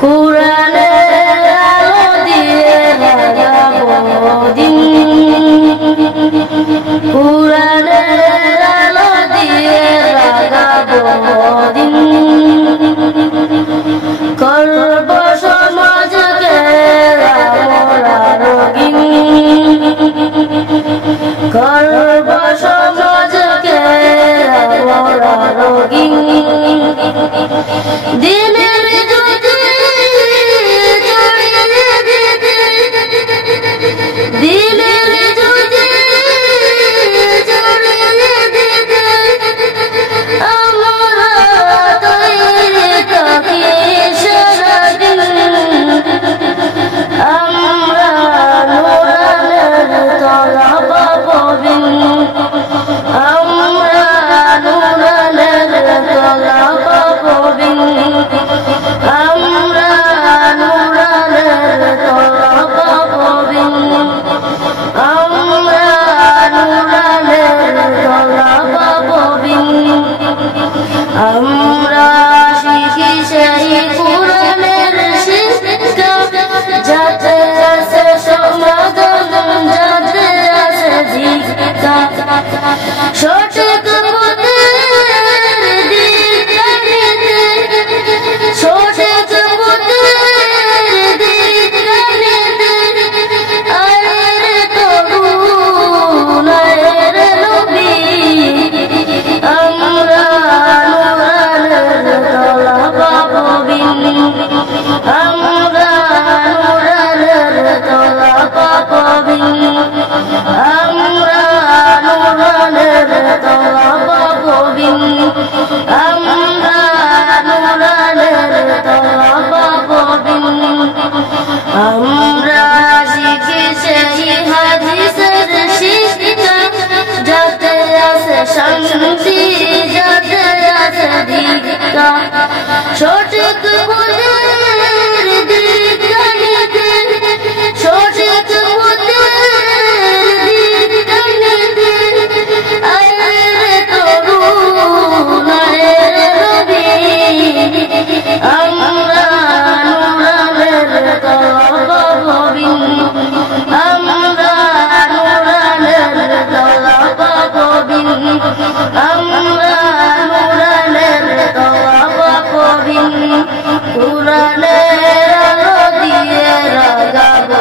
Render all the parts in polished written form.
কুরআনের আলো দিয়ে লাগাবো দিন, কুরআনের আলো দিয়ে লাগাবো দিন, করব সমাজকে আমরা রঙিন, করব সমাজকে আমরা রঙিন, দিনের জ্যোতি ছড়িয়ে দিতে, দিনের জ্যোতি ছড়িয়ে দিতে আমরা তৈরি থাকি সারাদিন, আমরা নূরানের তলা পাবো বিন, আমরা নূরানের তলা পাবো বিন, আমরা নূরানের তলা পাবো বিন, আমরা নূরানের তলা পাবো বিন, আমরা শিখি সেই কুরআনের শিক্ষা, যাতে আছে সমাধান, যাতে আছে শিক্ষা, সঠিক পথের দিক জানিতে, সঠিক পথের দিক জানিতে আয়ের তরুণ আয়ের নবী, আমরা নূরানের তলা পাবো বিন, আমরা নূরানের তলা পাবো বিন, আমরা নূরানের তলা পাবো বিন, আমরা নূরানের তলা পাবো বিন, আমরা শিখি সেই হাদিসের শিক্ষা, যাতে আছে শান্তি, যাতে আছে দীক্ষা, সঠিক পথের দিক জানিতে, সঠিক পথের দিক জানিতে আয়ের তরুণ আয়ের নবী, আমরা নূরানের তলা পাবো বিন, আমরা নূরানের তলা পাবো বিন, আমরা নূরানের তলা পাবো বিন, কুরআনের আলো দিয়ে লাগাবো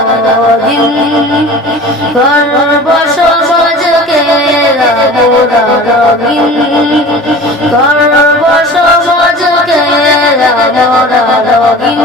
দিন, করব সমাজকে আমরা রঙিন, করব সমাজকে আমরা রঙিন।